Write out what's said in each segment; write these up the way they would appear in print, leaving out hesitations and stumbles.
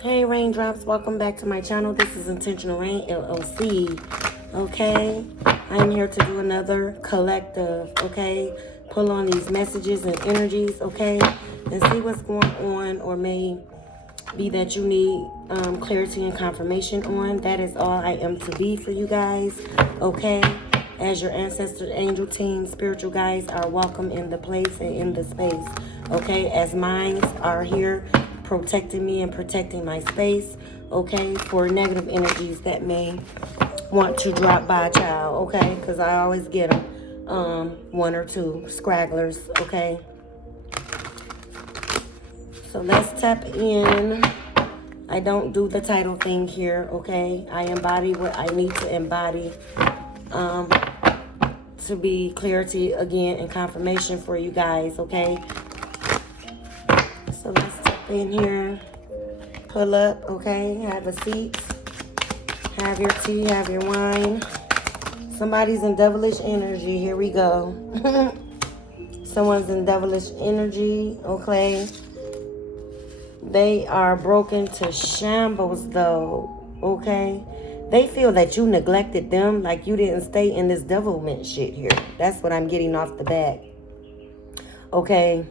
Hey raindrops, welcome back to my channel. This is Intentional Rain LLC. Okay, I'm here to do another collective. Okay, pull on these messages and energies. Okay, and see what's going on, or may be that you need clarity and confirmation on. That is all I am to be for you guys. Okay, as your ancestor angel team, spiritual guides are welcome in the place and in the space. Okay, as minds are here protecting me and protecting my space. Okay, for negative energies that may want to drop by, child. Okay, because I always get them, one or two scragglers. Okay, so let's tap in. I don't do the title thing here. Okay, I embody what I need to embody, to be clarity again and confirmation for you guys. Okay, so let's tap in here. Pull up. Okay, have a seat, have your tea, have your wine. Somebody's in devilish energy. Here we go. Someone's in devilish energy. Okay, they are broken to shambles though. Okay, they feel that you neglected them, like you didn't stay in this devilment shit here. That's what I'm getting off the bat. Okay,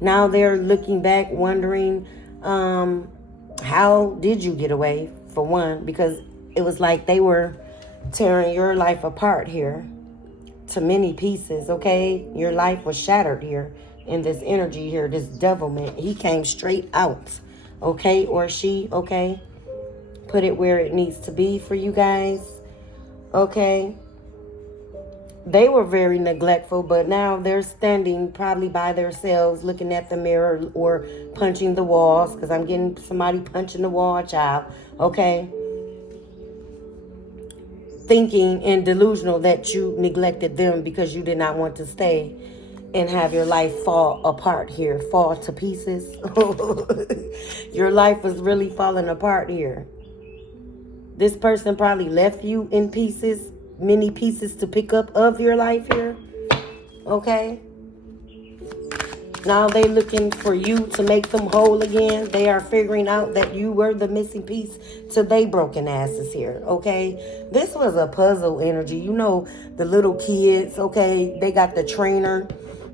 now they're looking back wondering, how did you get away, for one, because it was like they were tearing your life apart here to many pieces. Okay, your life was shattered here in this energy here, this devilment. He came straight out. Okay, or she. Okay, put it where it needs to be for you guys. Okay, they were very neglectful, but now they're standing probably by themselves, looking at the mirror or punching the walls, because I'm getting somebody punching the wall, child. Okay, thinking and delusional that you neglected them because you did not want to stay and have your life fall apart here, fall to pieces. Your life was really falling apart here. This person probably left you in pieces, many pieces to pick up of your life here. Okay, now they looking for you to make them whole again. They are figuring out that you were the missing piece to they broken asses here. Okay, this was a puzzle energy. You know, the little kids, okay, they got the trainer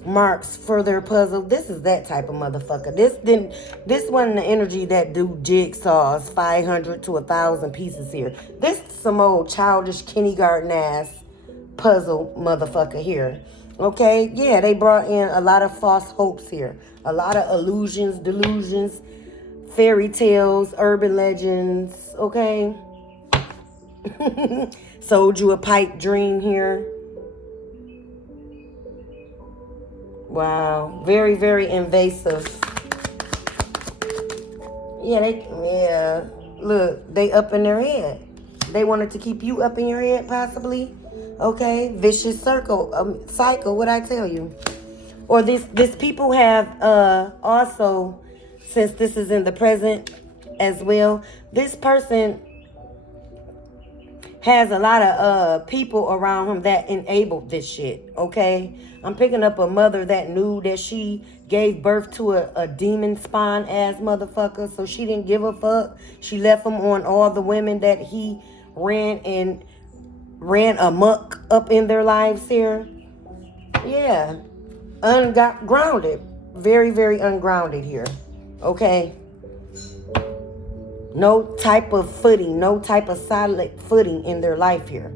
marks for their puzzle. This is that type of motherfucker. This wasn't the energy that do jigsaws 500 to 1,000 pieces here. This some old childish kindergarten ass puzzle motherfucker here. Okay, yeah, they brought in a lot of false hopes here, a lot of illusions, delusions, fairy tales, urban legends. Okay, sold you a pipe dream here. Wow, very, very invasive. Yeah, look, they up in their head. They wanted to keep you up in your head, possibly. Okay, vicious cycle, what I tell you. Or this people have also, since this is in the present as well, this person has a lot of people around him that enabled this shit. Okay, I'm picking up a mother that knew that she gave birth to a demon spawn ass motherfucker, so she didn't give a fuck. She left him on all the women that he ran amok up in their lives here. Yeah, ungrounded, very, very ungrounded here. Okay, no type of footing, no type of solid footing in their life here.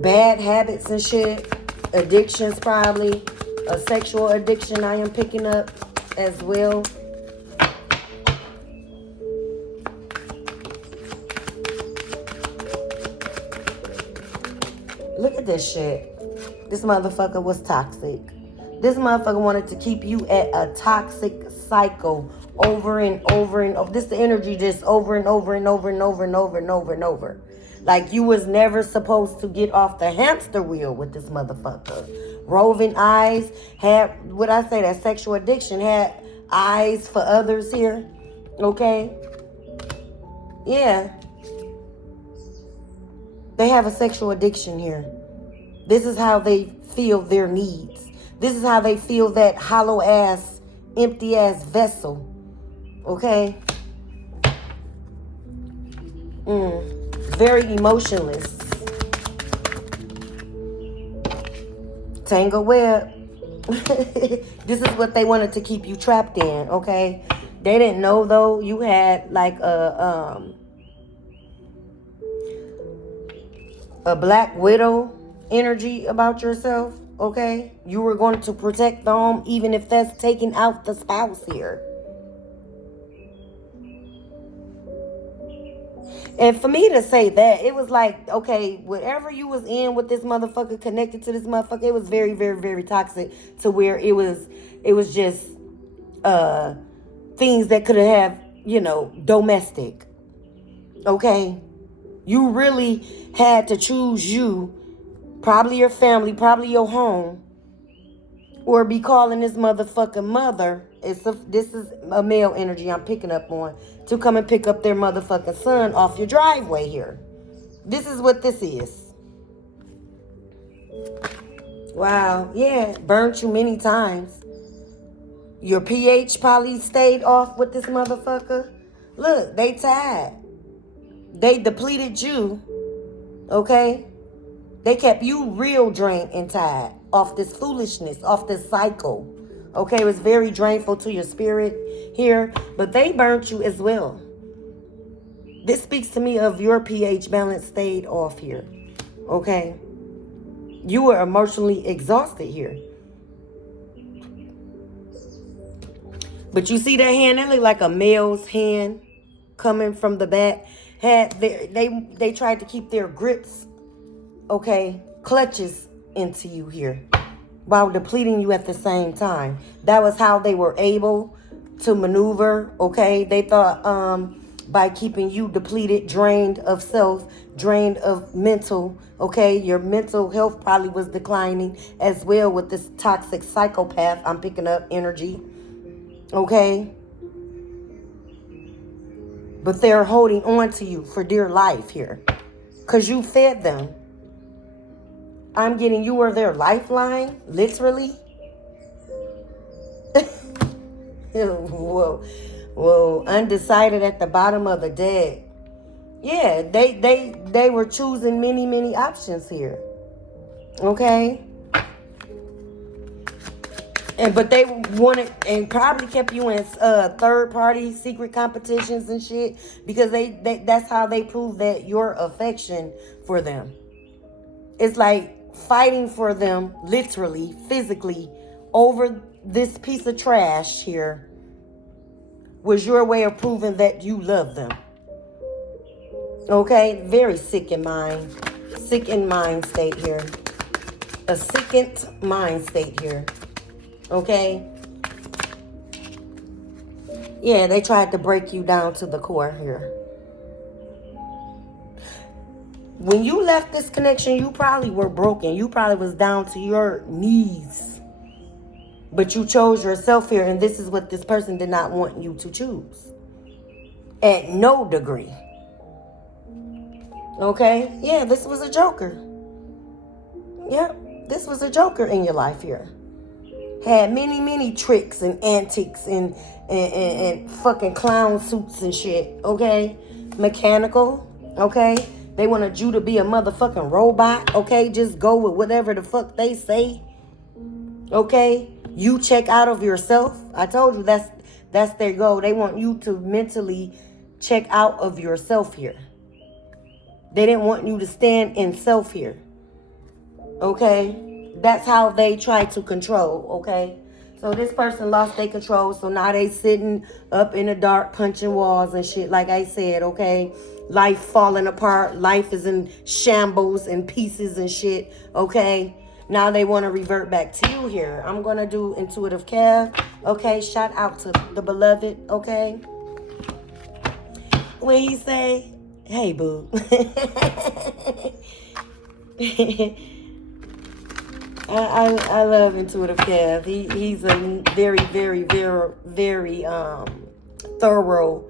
Bad habits and shit, addictions probably, a sexual addiction I am picking up as well. Look at this shit. This motherfucker was toxic. This motherfucker wanted to keep you at a toxic cycle over and over and over. This the energy just over and over and over and over and over and over and over. Like you was never supposed to get off the hamster wheel with this motherfucker. Roving eyes, had, what I say, that sexual addiction, had eyes for others here. Okay? Yeah. They have a sexual addiction here. This is how they feel their needs. This is how they feel that hollow ass empty ass vessel. Okay? Very emotionless. Tangle web. This is what they wanted to keep you trapped in, okay? They didn't know, though, you had like a black widow energy about yourself, okay? You were going to protect the home, even if that's taking out the spouse here. And for me to say that, it was like, okay, whatever you was in with this motherfucker, connected to this motherfucker, it was very, very, very toxic, to where it was just things that could have, domestic. Okay? You really had to choose you, probably your family, probably your home, or be calling this motherfucking mother. This is a male energy I'm picking up on, to come and pick up their motherfucking son off your driveway here. This is what this is. Wow. Yeah. Burnt you many times. Your pH probably stayed off with this motherfucker. Look, they tied. They depleted you. Okay? They kept you real drained and tired off this foolishness, off this cycle. Okay, it was very drainful to your spirit here, but they burnt you as well. This speaks to me of your pH balance stayed off here. Okay? You were emotionally exhausted here. But you see that hand? That looked like a male's hand coming from the back. They tried to keep their grips, okay, clutches into you here, while depleting you at the same time. That was how they were able to maneuver, okay? They thought by keeping you depleted, drained of self, drained of mental, okay? Your mental health probably was declining as well with this toxic psychopath I'm picking up energy, okay? But they're holding on to you for dear life here, because you fed them. I'm getting, you were their lifeline, literally. Whoa, undecided at the bottom of the deck. Yeah, they were choosing many options here. Okay? But they wanted, and probably kept you in third party secret competitions and shit, because they that's how they prove that your affection for them. It's like fighting for them, literally, physically, over this piece of trash here was your way of proving that you love them. Okay? Very sick in mind state here. A sickened mind state here. Okay? Yeah, they tried to break you down to the core here. When you left this connection, you probably were broken. You probably was down to your knees. But you chose yourself here, and this is what this person did not want you to choose. At no degree. Okay? Yeah, this was a joker. Yeah, this was a joker in your life here. Had many tricks and antics and fucking clown suits and shit. Okay? Mechanical. Okay? They wanted you to be a motherfucking robot, okay? Just go with whatever the fuck they say, okay? You check out of yourself. I told you that's their goal. They want you to mentally check out of yourself here. They didn't want you to stand in self here, okay? That's how they try to control, okay? So this person lost their control, so now they sitting up in the dark punching walls and shit, like I said, okay? Life falling apart. Life is in shambles and pieces and shit, okay? Now they want to revert back to you here. I'm going to do intuitive care, okay? Shout out to the beloved, okay? When he say, hey, boo. I love intuitive Kev. He's a very thorough,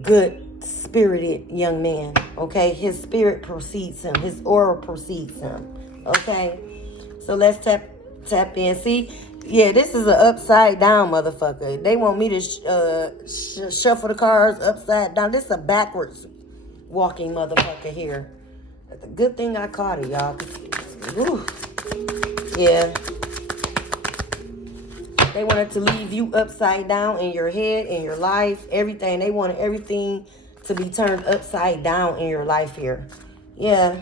good spirited young man. Okay, his spirit precedes him. His aura precedes him. Okay, so let's tap in. See, Yeah, this is an upside down motherfucker. They want me to shuffle the cards upside down. This is a backwards walking motherfucker here. That's a good thing I caught it, y'all. Woo. Yeah. They wanted to leave you upside down in your head, in your life, everything. They wanted everything to be turned upside down in your life here. Yeah.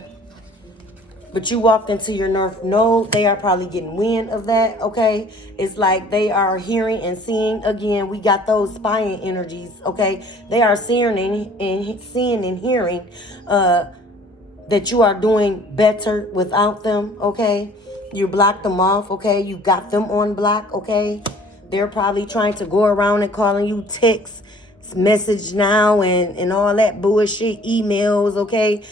But you walked into your North Node. They are probably getting wind of that, okay? It's like they are hearing and seeing. Again, we got those spying energies, okay? They are seeing and hearing that you are doing better without them, okay? You blocked them off, okay? You got them on block, okay? They're probably trying to go around and calling you text, message now, and all that bullshit, emails, okay?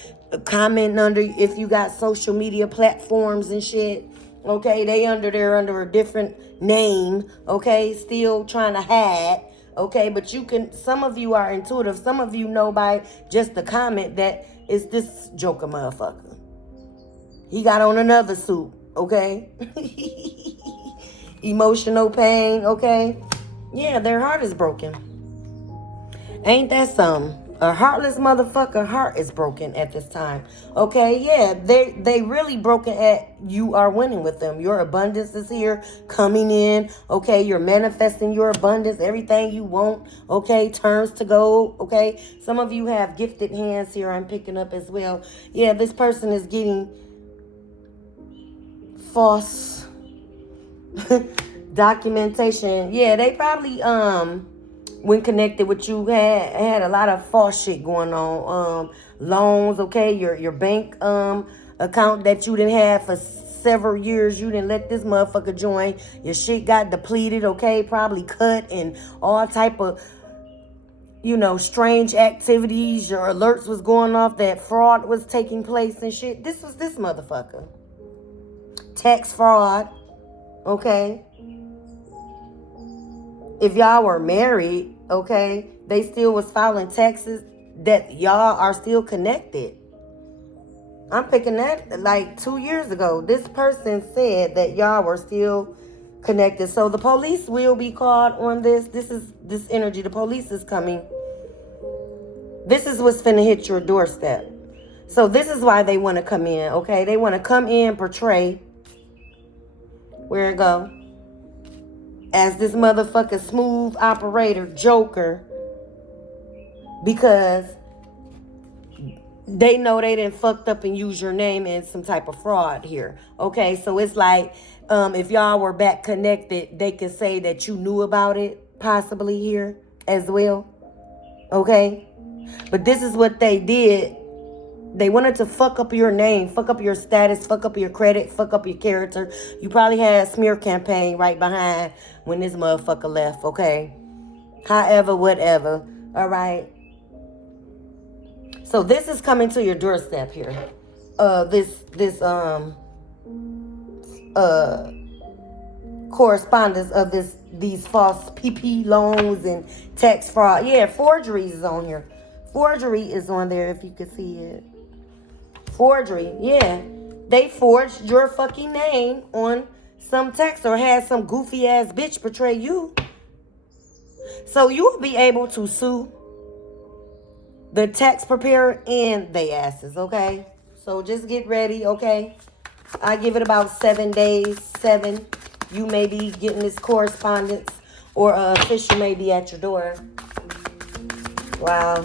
Comment under if you got social media platforms and shit, okay? They're under a different name, okay? Still trying to hide, okay? But you can, some of you are intuitive. Some of you know by just the comment that it's this joker motherfucker. He got on another suit, okay? Emotional pain, okay? Yeah, their heart is broken. Ain't that something? A heartless motherfucker heart is broken at this time. Okay, yeah, they really broken at you are winning with them. Your abundance is here coming in. Okay, you're manifesting your abundance. Everything you want, okay, turns to gold. Okay, some of you have gifted hands here. I'm picking up as well. Yeah, this person is getting false documentation. Yeah, they probably when connected with you had a lot of false shit going on. Loans, okay, your bank account that you didn't have for several years, you didn't let this motherfucker join. Your shit got depleted, okay, probably cut, and all type of, you know, strange activities. Your alerts was going off that fraud was taking place and shit. This was this motherfucker. Tax fraud, okay. If y'all were married, okay, they still was filing taxes, that y'all are still connected. I'm picking that like 2 years ago. This person said that y'all were still connected. So the police will be called on this. This is this energy. The police is coming. This is what's finna hit your doorstep. So this is why they want to come in, okay? They want to come in, portray, where it go, as this motherfucker smooth operator, joker, because they know they done fucked up and use your name in some type of fraud here. Okay, so it's like if y'all were back connected, they could say that you knew about it possibly here as well. Okay, but this is what they did. They wanted to fuck up your name, fuck up your status, fuck up your credit, fuck up your character. You probably had a smear campaign right behind when this motherfucker left, okay? However, whatever, all right? So this is coming to your doorstep here. This correspondence of these false PP loans and tax fraud. Yeah, forgeries is on here. Forgery is on there if you can see it. Forgery, yeah. They forged your fucking name on some text or had some goofy ass bitch portray you. So you will be able to sue the tax preparer and they asses, okay? So just get ready, okay? I give it about 7 days, 7. You may be getting this correspondence or official may be at your door. Wow.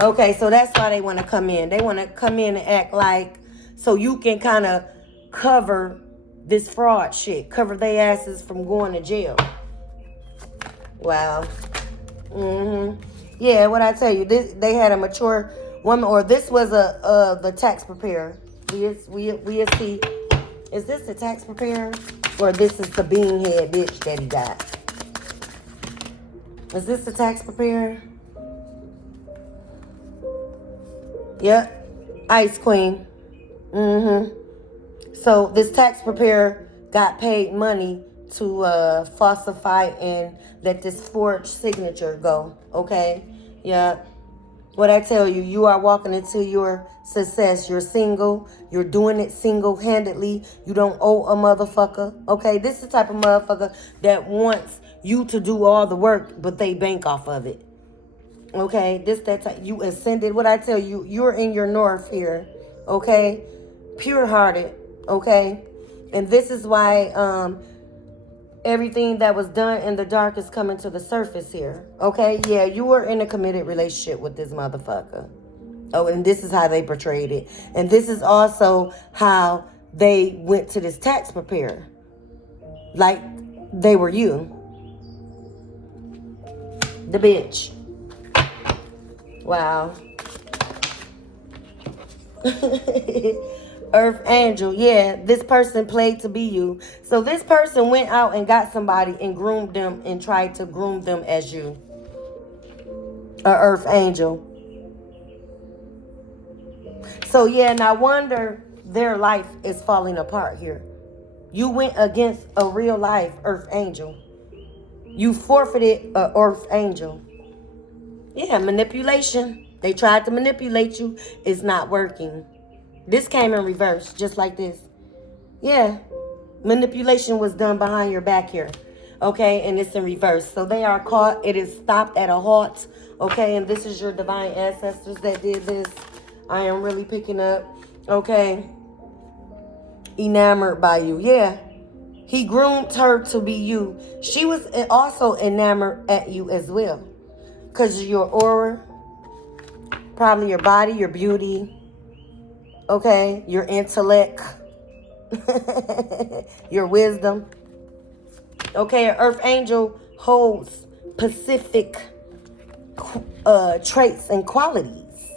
Okay, so that's why they want to come in. They want to come in and act like, so you can kind of cover this fraud shit. Cover their asses from going to jail. Wow. Yeah, what I tell you, they had a mature woman, or this was the tax preparer. We see. Is this the tax preparer? Or this is the beanhead bitch that he got? Is this the tax preparer? Yep. Ice Queen. So this tax preparer got paid money to falsify and let this forged signature go. Okay? Yep. What I tell you, you are walking into your success. You're single. You're doing it single-handedly. You don't owe a motherfucker. Okay, this is the type of motherfucker that wants you to do all the work, but they bank off of it. Okay, this that type. You ascended. What I tell you, you're in your north here. Okay, pure-hearted. Okay, and this is why everything that was done in the dark is coming to the surface here. Okay, yeah, you were in a committed relationship with this motherfucker. Oh, and this is how they portrayed it. And this is also how they went to this tax preparer. Like they were you. The bitch. Wow. Earth angel, yeah, this person played to be you. So this person went out and got somebody and groomed them and tried to groom them as you. A earth angel. So yeah, and I wonder their life is falling apart here. You went against a real life earth angel. You forfeited a earth angel. Yeah, manipulation. They tried to manipulate you. It's not working. This came in reverse, just like this. Yeah, manipulation was done behind your back here. Okay, and it's in reverse. So they are caught. It is stopped at a halt. Okay, and this is your divine ancestors that did this. I am really picking up. Okay, enamored by you. Yeah, he groomed her to be you. She was also enamored at you as well. Because of your aura, probably your body, your beauty. Okay, your intellect, your wisdom. Okay, an earth angel holds specific traits and qualities.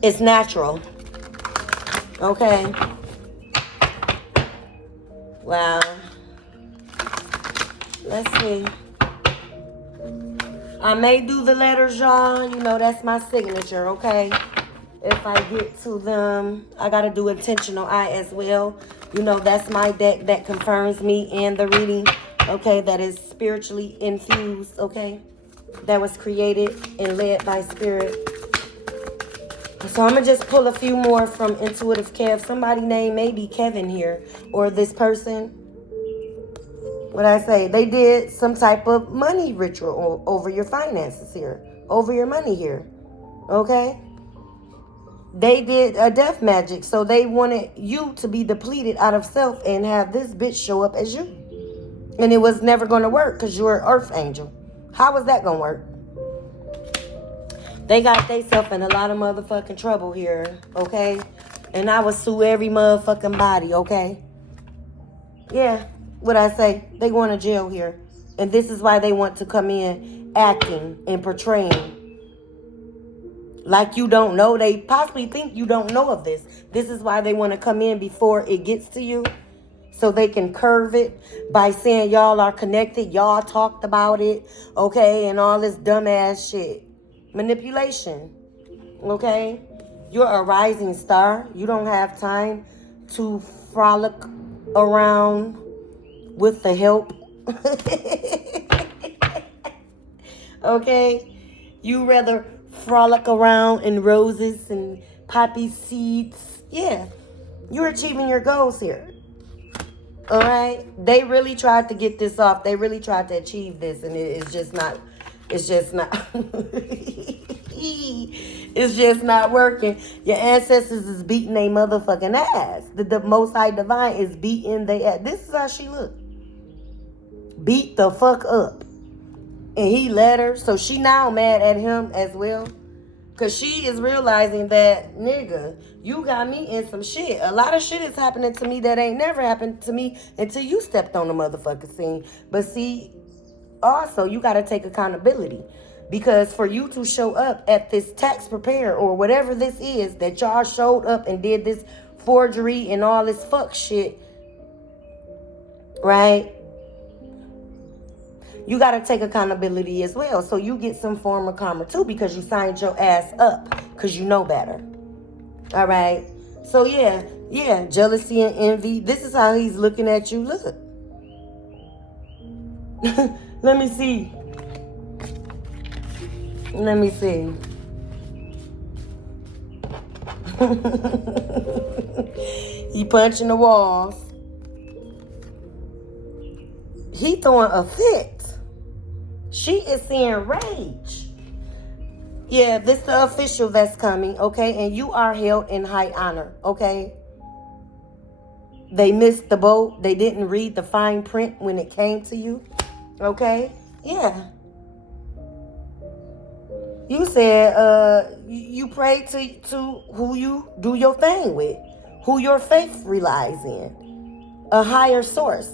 It's natural. Okay. Wow. Let's see. I may do the letters, y'all. You know, that's my signature, okay? If I get to them, I got to do intentional eye as well. You know, that's my deck that confirms me and the reading, okay? That is spiritually infused, okay? That was created and led by spirit. So I'm going to just pull a few more from Intuitive Kev. Somebody named maybe Kevin here, or this person. What I say, they did some type of money ritual over your finances here, over your money here, okay? They did a death magic, so they wanted you to be depleted out of self and have this bitch show up as you. And it was never going to work because you're an earth angel. How was that going to work? They got themselves in a lot of motherfucking trouble here, okay? And I would sue every motherfucking body, okay? Yeah. What I say, they going to jail here. And this is why they want to come in acting and portraying like you don't know. They possibly think you don't know of this. This is why they want to come in before it gets to you. So they can curve it by saying y'all are connected. Y'all talked about it. Okay. And all this dumbass shit. Manipulation. Okay. You're a rising star. You don't have time to frolic around with the help. Okay? You rather frolic around in roses and poppy seeds. Yeah. You're achieving your goals here. All right? They really tried to get this off. They really tried to achieve this. And it's just not. It's just not. It's just not working. Your ancestors is beating their motherfucking ass. The Most High Divine is beating their ass. This is how she looked. Beat the fuck up. And he let her. So she now mad at him as well. Because she is realizing that, nigga, you got me in some shit. A lot of shit is happening to me that ain't never happened to me until you stepped on the motherfucking scene. But see, also, you got to take accountability. Because for you to show up at this tax preparer or whatever this is, that y'all showed up and did this forgery and all this fuck shit, right? You got to take accountability as well. So you get some form of karma too because you signed your ass up because you know better. All right. So yeah, jealousy and envy. This is how he's looking at you. Look. Let me see. Let me see. He punching the walls. He throwing a fit. She is seeing rage. Yeah, this the official that's coming, okay? And you are held in high honor, okay? They missed the boat. They didn't read the fine print when it came to you, okay? Yeah. You said you pray to who you do your thing with, who your faith relies in, a higher source,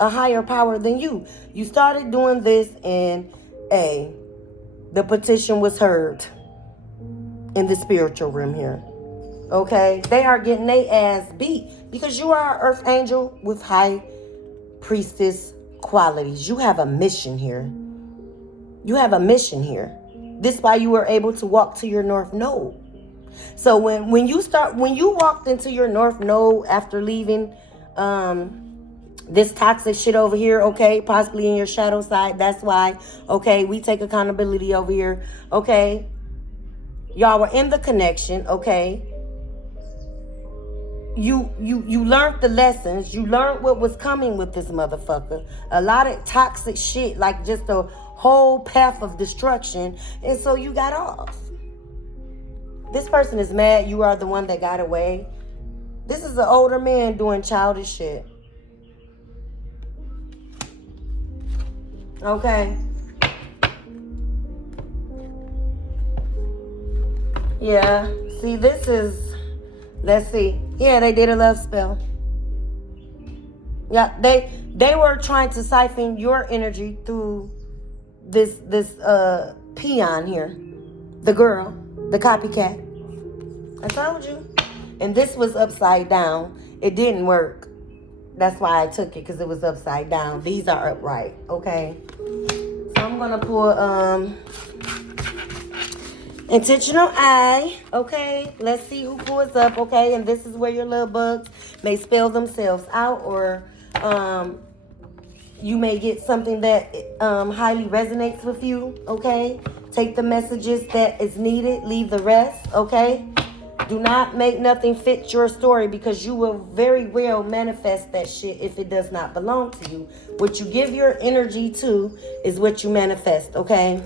a higher power than you. You started doing this and the petition was heard in the spiritual realm here. Okay? They are getting their ass beat because you are an earth angel with high priestess qualities. You have a mission here. You have a mission here. This is why you were able to walk to your north node. So when you walked into your north node after leaving this toxic shit over here, okay, possibly in your shadow side, that's why, okay, we take accountability over here, okay. Y'all were in the connection, okay. You learned the lessons. You learned what was coming with this motherfucker. A lot of toxic shit, like just a whole path of destruction. And so you got off. This person is mad you are the one that got away. This is an older man doing childish shit. Okay. Yeah. See, this is... Let's see. Yeah, they did a love spell. Yeah, they were trying to siphon your energy through this peon here. The girl, the copycat. I told you. And this was upside down. It didn't work. That's why I took it, because it was upside down. These are upright, okay? So I'm gonna pull intentional eye, okay? Let's see who pulls up, okay? And this is where your little bugs may spell themselves out, or you may get something that highly resonates with you, okay? Take the messages that is needed, leave the rest, okay? Do not make nothing fit your story, because you will very well manifest that shit if it does not belong to you. What you give your energy to is what you manifest, okay?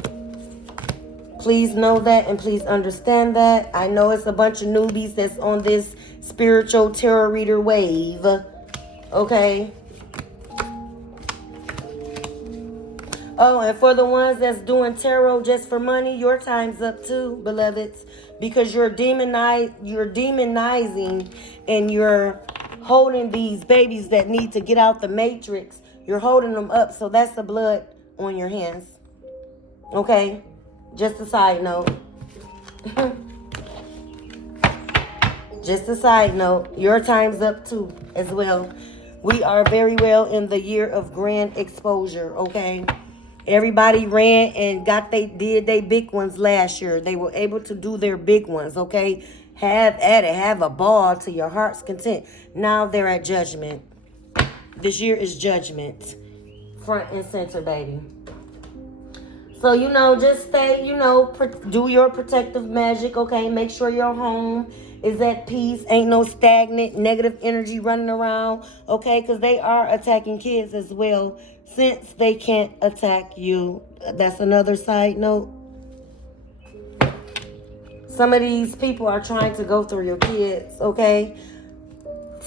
Please know that and please understand that. I know it's a bunch of newbies that's on this spiritual tarot reader wave. Okay? Oh, and for the ones that's doing tarot just for money, your time's up too, beloveds. Because you're demonizing and you're holding these babies that need to get out the matrix. You're holding them up, so that's the blood on your hands. Okay? Just a side note. Just a side note. Your time's up too, as well. We are very well in the year of grand exposure, okay? Everybody ran and did they big ones last year. They were able to do their big ones, okay? Have at it. Have a ball to your heart's content. Now they're at judgment. This year is judgment. Front and center, baby. So, just stay, do your protective magic, okay? Make sure your home is at peace. Ain't no stagnant, negative energy running around, okay? Because they are attacking kids as well, since they can't attack you. That's another side note. Some of these people are trying to go through your kids, okay?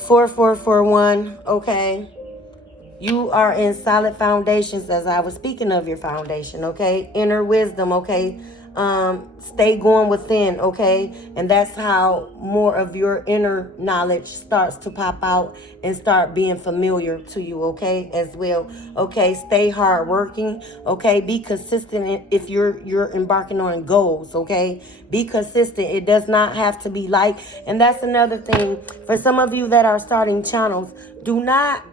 4441, okay? You are in solid foundations, as I was speaking of your foundation, okay? Inner wisdom, okay? Stay going within, okay? And that's how more of your inner knowledge starts to pop out and start being familiar to you, okay? As well, okay? Stay hardworking, okay? Be consistent if you're embarking on goals, okay? Be consistent. It does not have to be like, and that's another thing. For some of you that are starting channels, do not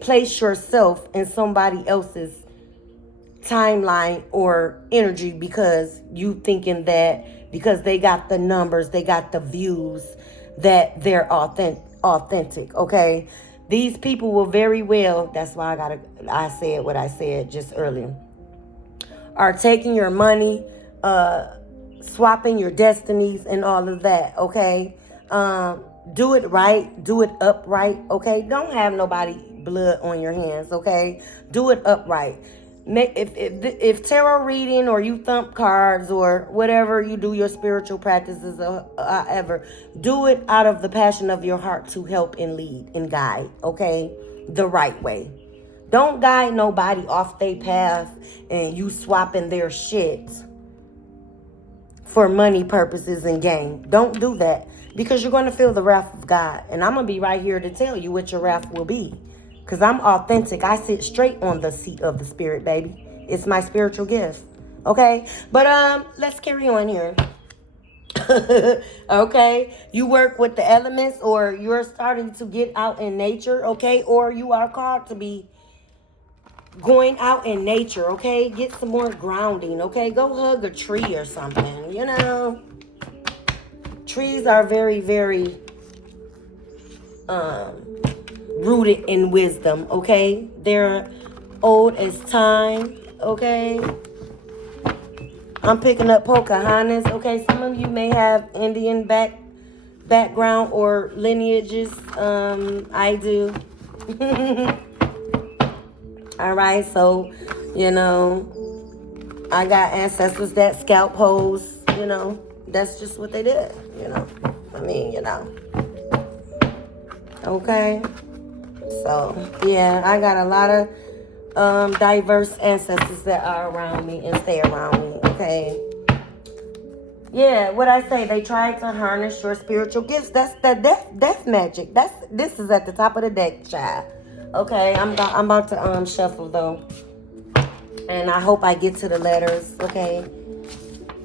place yourself in somebody else's timeline or energy because you thinking that because they got the numbers, they got the views, that they're authentic, okay? These people will very well, that's why I said what I said just earlier, are taking your money, swapping your destinies and all of that, okay? Do it right, do it upright, okay? Don't have nobody blood on your hands, okay? Do it upright. If tarot reading or you thump cards or whatever you do, your spiritual practices or however, do it out of the passion of your heart to help and lead and guide, okay? The right way. Don't guide nobody off their path and you swapping their shit for money purposes and gain. Don't do that, because you're going to feel the wrath of God. And I'm going to be right here to tell you what your wrath will be, because I'm authentic. I sit straight on the seat of the spirit, baby. It's my spiritual gift. Okay? But let's carry on here. Okay? You work with the elements, or you're starting to get out in nature, okay? Or you are called to be going out in nature, okay? Get some more grounding, okay? Go hug a tree or something, you know? Trees are very, very rooted in wisdom, okay? They're old as time, okay? I'm picking up Pocahontas, okay? Some of you may have Indian background or lineages. I do. All right, so, you know, I got ancestors that scalp hoes, you know. That's just what they did, you know. I mean, you know. Okay. So, yeah, I got a lot of diverse ancestors that are around me and stay around me, okay. Yeah, what I say, they try to harness your spiritual gifts. That's the death magic. This is at the top of the deck, child. Okay, I'm about to shuffle though, and I hope I get to the letters. Okay,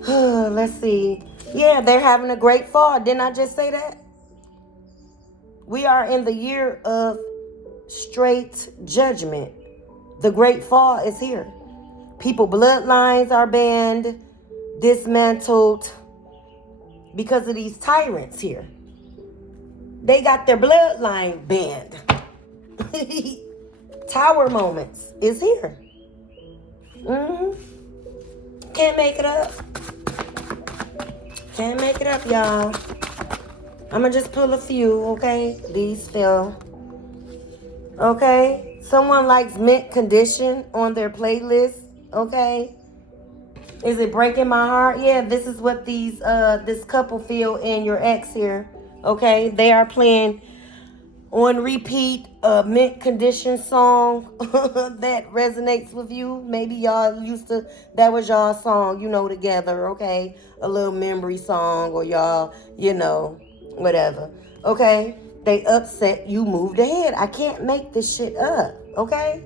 let's see. Yeah, they're having a great fall. Didn't I just say that? We are in the year of straight judgment. The great fall is here. People bloodlines are banned, dismantled because of these tyrants here. They got their bloodline banned. Tower moments is here. Can't make it up. Can't make it up, y'all. I'm gonna just pull a few, okay? These feel okay. Someone likes mint condition on their playlist, okay? Is it breaking my heart? Yeah, this is what these this couple feel in your ex here, okay? They are playing on repeat a mint condition song that resonates with you. Maybe y'all that was y'all song, you know, together, okay? A little memory song, or y'all, you know, whatever, okay? They upset, you moved ahead. I can't make this shit up, okay?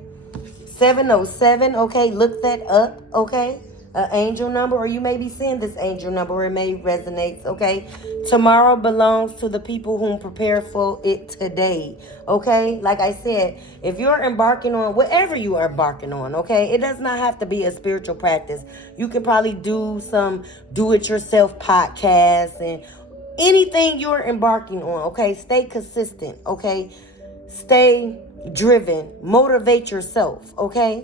707, okay? Look that up, okay? An angel number, or you may be seeing this angel number. It may resonate, okay? Tomorrow belongs to the people who prepare for it today, okay? Like I said, if you're embarking on whatever you are embarking on, okay? It does not have to be a spiritual practice. You could probably do some do-it-yourself podcasts and anything you're embarking on, okay? Stay consistent, okay? Stay driven. Motivate yourself, okay?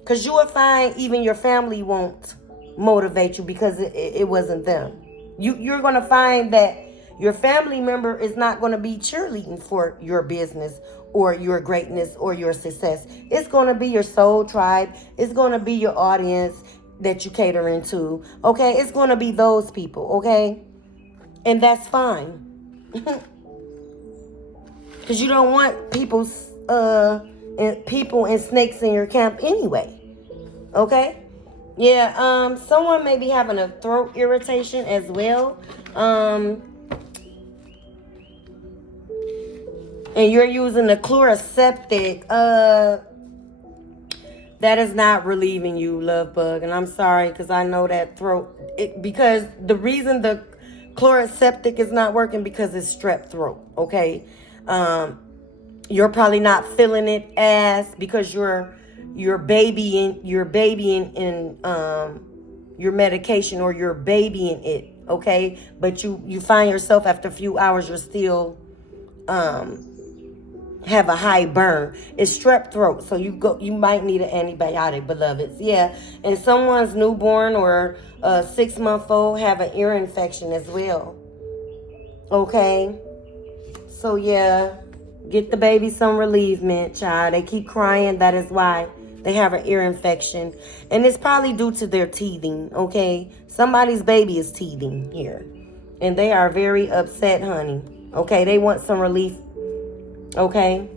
Because you will find even your family won't motivate you because it wasn't them. You're going to find that your family member is not going to be cheerleading for your business or your greatness or your success. It's going to be your soul tribe. It's going to be your audience that you catering to. Okay? It's going to be those people. Okay? And that's fine. Because you don't want people and snakes in your camp anyway. Okay? Yeah, someone may be having a throat irritation as well. And you're using the chloroseptic. That is not relieving you, love bug. And I'm sorry, because I know that throat. Because the reason the chloroseptic is not working because it's strep throat. Okay? You're probably not feeling it as because you're babying in your medication, or you're babying it, okay? But you find yourself after a few hours you're still have a high burn. It's strep throat, so you might need an antibiotic, beloveds. Yeah, and someone's newborn or a 6-month-old have an ear infection as well. Okay, so yeah, get the baby some relievement, child. They keep crying. That is why they have an ear infection, and it's probably due to their teething. Okay, somebody's baby is teething here, and they are very upset, honey. Okay, they want some relief. Okay.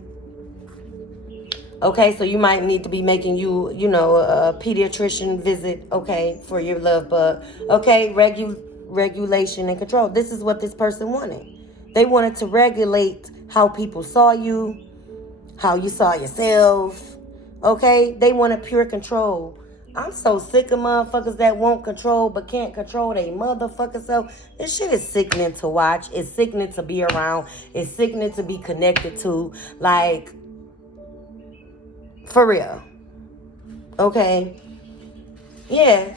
Okay, so you might need to be making a pediatrician visit, okay, for your love bug. Okay, regulation and control. This is what this person wanted. They wanted to regulate how people saw you, how you saw yourself. Okay, they wanted pure control. I'm so sick of motherfuckers that won't control but can't control their motherfucking self. This shit is sickening to watch. It's sickening to be around. It's sickening to be connected to. Like, for real. Okay. Yeah.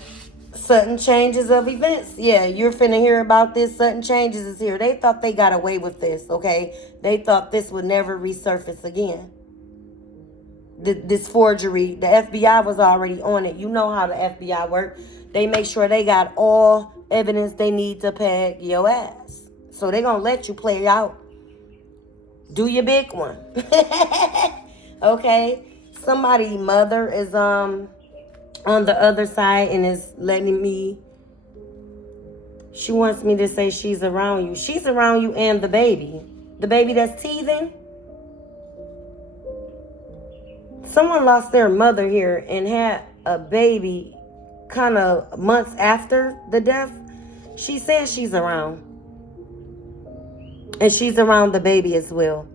Sudden changes of events. Yeah, you're finna hear about this. Sudden changes is here. They thought they got away with this, okay? They thought this would never resurface again. This forgery, the FBI was already on it. You know how the FBI work. They make sure they got all evidence they need to peg your ass. So they gonna let you play out. Do your big one. Okay? Somebody's mother is on the other side and is letting me. She wants me to say she's around you. She's around you and the baby. The baby that's teething. Someone lost their mother here and had a baby kind of months after the death. She says she's around. And she's around the baby as well.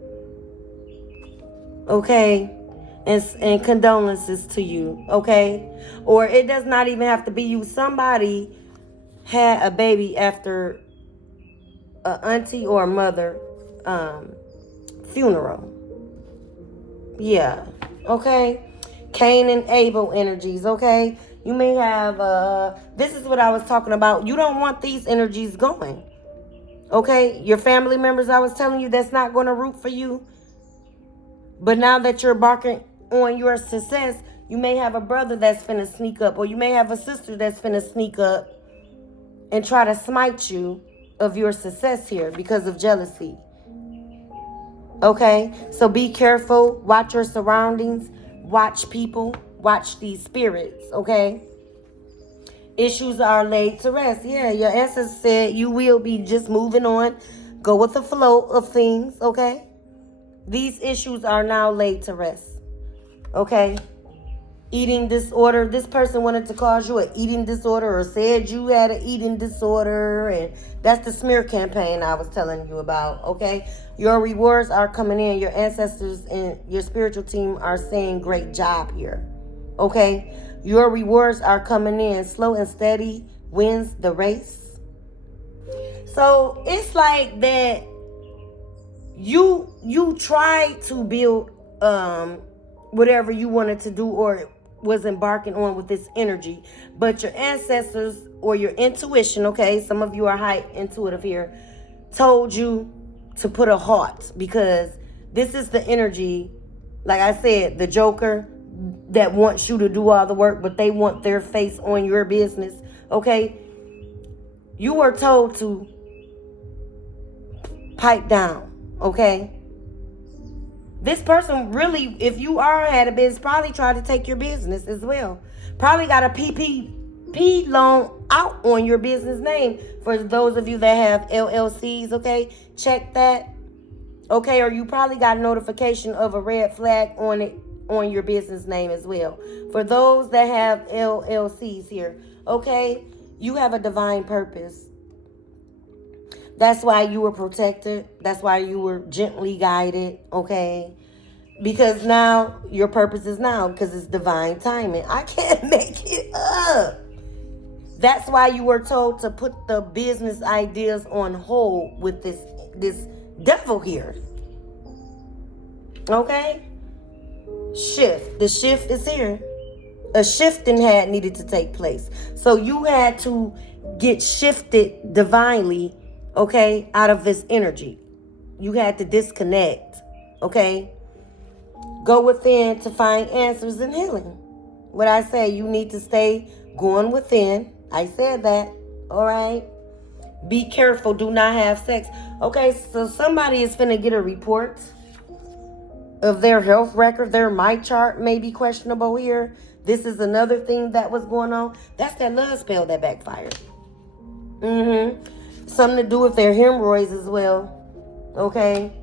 Okay? And condolences to you. Okay? Or it does not even have to be you. Somebody had a baby after an auntie or a mother funeral. Yeah. Okay? Cain and Abel energies, okay? You may have, this is what I was talking about. You don't want these energies going. Okay? Your family members, I was telling you, that's not going to root for you. But now that you're barking on your success, you may have a brother that's finna sneak up, or you may have a sister that's finna sneak up and try to smite you of your success here because of jealousy. Okay, so be careful. Watch your surroundings. Watch people. Watch these spirits. Okay. Issues are laid to rest. Yeah, your ancestors said you will be just moving on. Go with the flow of things. Okay. These issues are now laid to rest. Okay. Eating disorder. This person wanted to cause you an eating disorder or said you had an eating disorder. And that's the smear campaign I was telling you about. Okay. Your rewards are coming in. Your ancestors and your spiritual team are saying great job here. Okay. Your rewards are coming in. Slow and steady wins the race. So it's like that you tried to build whatever you wanted to do or was embarking on with this energy, but your ancestors or your intuition, okay, some of you are high intuitive here, told you to put a halt, because this is the energy, like I said, the Joker that wants you to do all the work, but they want their face on your business. Okay, you were told to pipe down. Okay, this person really, if you are had a business, probably tried to take your business as well. Probably got a PPP loan out on your business name. For those of you that have LLCs, okay, check that. Okay, or you probably got a notification of a red flag on it on your business name as well. For those that have LLCs here, okay, you have a divine purpose. That's why you were protected. That's why you were gently guided, okay? Because now your purpose is now, because it's divine timing. I can't make it up. That's why you were told to put the business ideas on hold with this devil here. Okay? Shift. The shift is here. A shifting had needed to take place. So you had to get shifted divinely, okay, out of this energy. You had to disconnect, okay? Go within to find answers and healing. What I say, you need to stay going within. I said that. All right. Be careful. Do not have sex. Okay, so somebody is finna get a report of their health record. Their my chart may be questionable here. This is another thing that was going on. That's that love spell that backfired. Something to do with their hemorrhoids as well. Okay.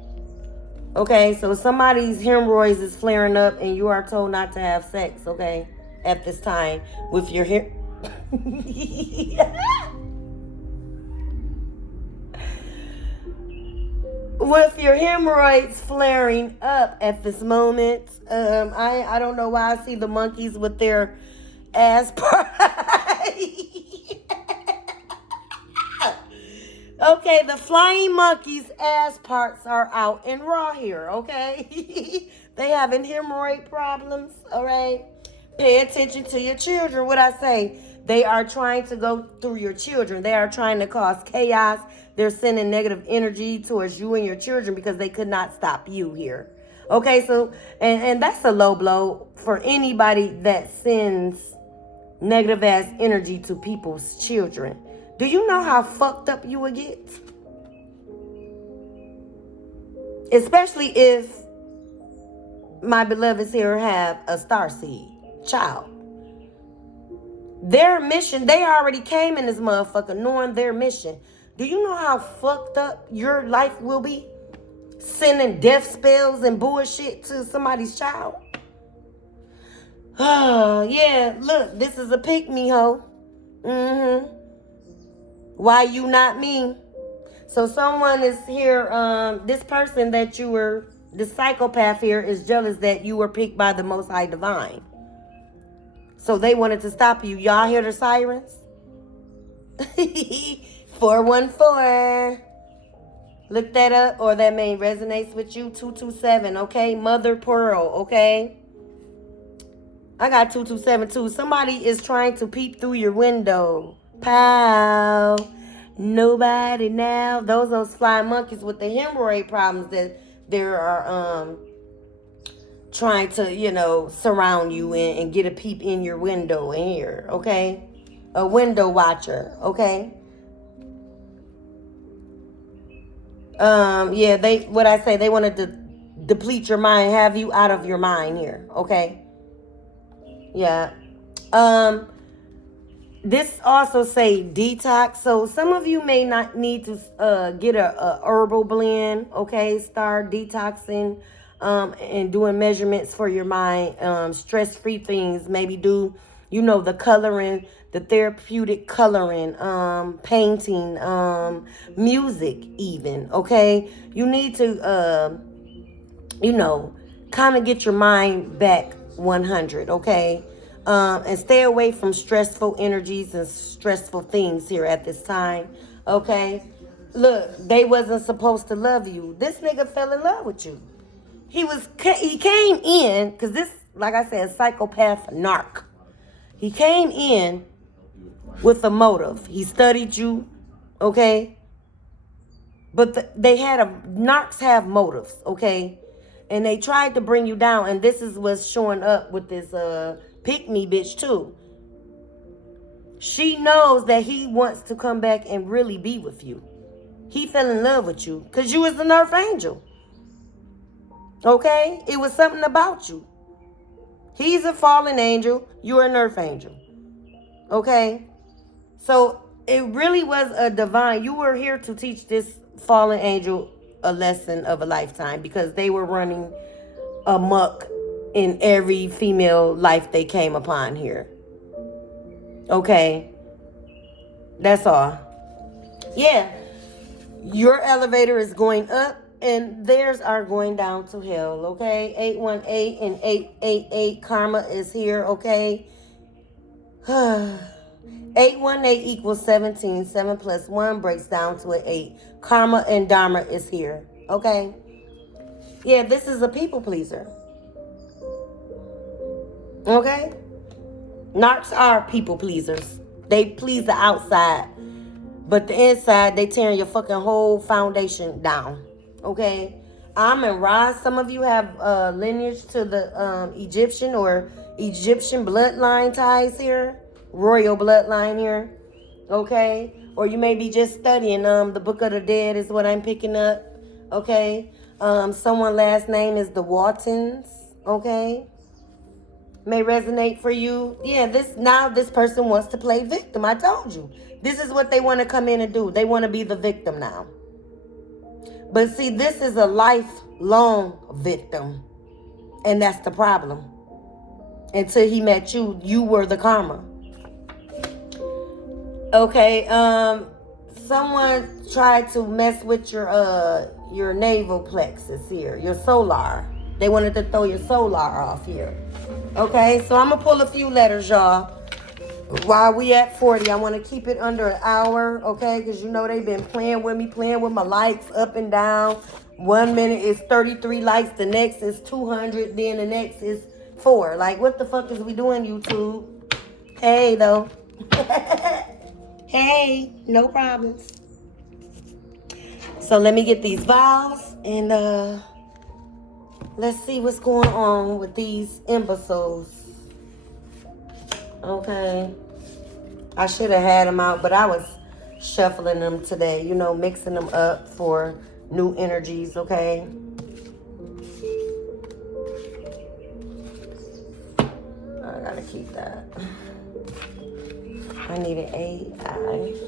Okay, so somebody's hemorrhoids is flaring up and you are told not to have sex, okay, at this time with your with your hemorrhoids flaring up at this moment. I don't know why I see the monkeys with their ass part. Okay, the flying monkey's ass parts are out and raw here, okay? They having hemorrhoid problems, all right? Pay attention to your children. What I say, they are trying to go through your children. They are trying to cause chaos. They're sending negative energy towards you and your children because they could not stop you here. Okay, so, and that's a low blow for anybody that sends negative ass energy to people's children. Do you know how fucked up you would get? Especially if my beloveds here have a starseed child. Their mission, they already came in this motherfucker knowing their mission. Do you know how fucked up your life will be? Sending death spells and bullshit to somebody's child? Oh, yeah, look, this is a pick-me hoe. Why you not me? So someone is here, this person that you were, the psychopath here is jealous that you were picked by the Most High Divine. So they wanted to stop you. Y'all hear the sirens? 414. Look that up, or that may resonates with you. 227, okay? Mother Pearl, okay? I got 227 too. Somebody is trying to peep through your window. Pow. Nobody now. Those flying monkeys with the hemorrhoid problems that there are trying to, surround you and get a peep in your window in here, okay? A window watcher, okay? Yeah, they wanted to deplete your mind, have you out of your mind here, okay? Yeah. This also say detox. So some of you may not need to get a herbal blend, okay? Start detoxing and doing measurements for your mind. Stress-free things. Maybe do, the coloring, the therapeutic coloring, painting, music even, okay? You need to, kind of get your mind back 100, okay? And stay away from stressful energies and stressful things here at this time, okay? Look, they wasn't supposed to love you. This nigga fell in love with you. He came in, because this, like I said, psychopath narc. He came in with a motive. He studied you, okay? But narcs have motives, okay? And they tried to bring you down, and this is what's showing up with this pick me bitch too. She knows that he wants to come back and really be with you. He fell in love with you because you was an earth angel. Okay? It was something about you. He's a fallen angel. You're an earth angel. Okay? So it really was a divine. You were here to teach this fallen angel a lesson of a lifetime because they were running amok in every female life they came upon here. Okay? That's all. Yeah. Your elevator is going up and theirs are going down to hell, okay? 818 and 888 karma is here, okay? 818 equals 17. 7 plus 1 breaks down to an 8. Karma and Dharma is here, okay? Yeah, this is a people pleaser. Okay? Narcs are people pleasers. They please the outside. But the inside, they tearing your fucking whole foundation down. Okay? Amun-Ra. Some of you have lineage to the Egyptian or Egyptian bloodline ties here. Royal bloodline here. Okay? Or you may be just studying. The Book of the Dead is what I'm picking up. Okay? Someone last name is the Waltons. Okay? May resonate for you. Yeah, this person wants to play victim. I told you. This is what they want to come in and do. They want to be the victim now. But see, this is a lifelong victim. And that's the problem. Until he met you, you were the karma. Okay, someone tried to mess with your navel plexus here, your solar. They wanted to throw your solar off here. Okay, so I'm going to pull a few letters, y'all. While we at 40, I want to keep it under an hour, okay? Because you know they've been playing with me, playing with my likes up and down. 1 minute is 33 likes, the next is 200, then the next is 4. Like, what the fuck is we doing, YouTube? Hey, though. Hey, no problems. So let me get these vials and let's see what's going on with these imbeciles. Okay. I should have had them out, but I was shuffling them today, you know, mixing them up for new energies, okay? I gotta keep that. I need an A-I-U.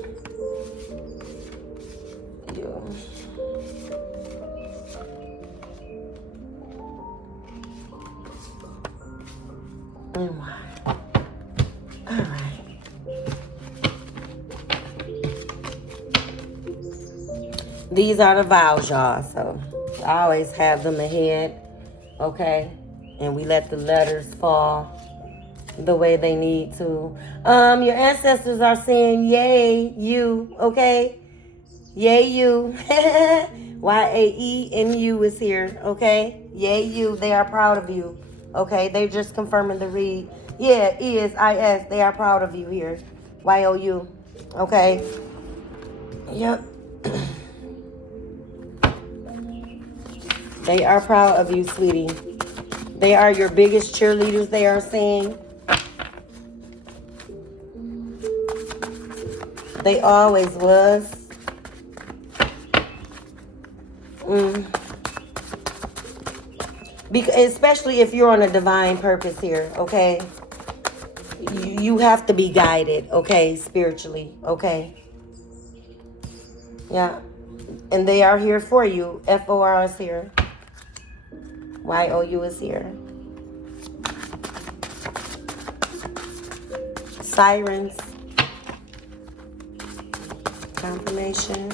And Y. All right. These are the vowels, y'all. So I always have them ahead, okay? And we let the letters fall the way they need to. Your ancestors are saying, yay, you, okay? Yay, you. Y-A-E-N-U is here, okay? Yay, you. They are proud of you, okay? They're just confirming the read. Yeah, I-S. They are proud of you here. Y-O-U, okay? Yep. They are proud of you, sweetie. They are your biggest cheerleaders, they are saying. They always was. Because, especially if you're on a divine purpose here, okay? You have to be guided, okay, spiritually, okay? Yeah. And they are here for you. F-O-R is here. Y-O-U is here. Sirens. Confirmation.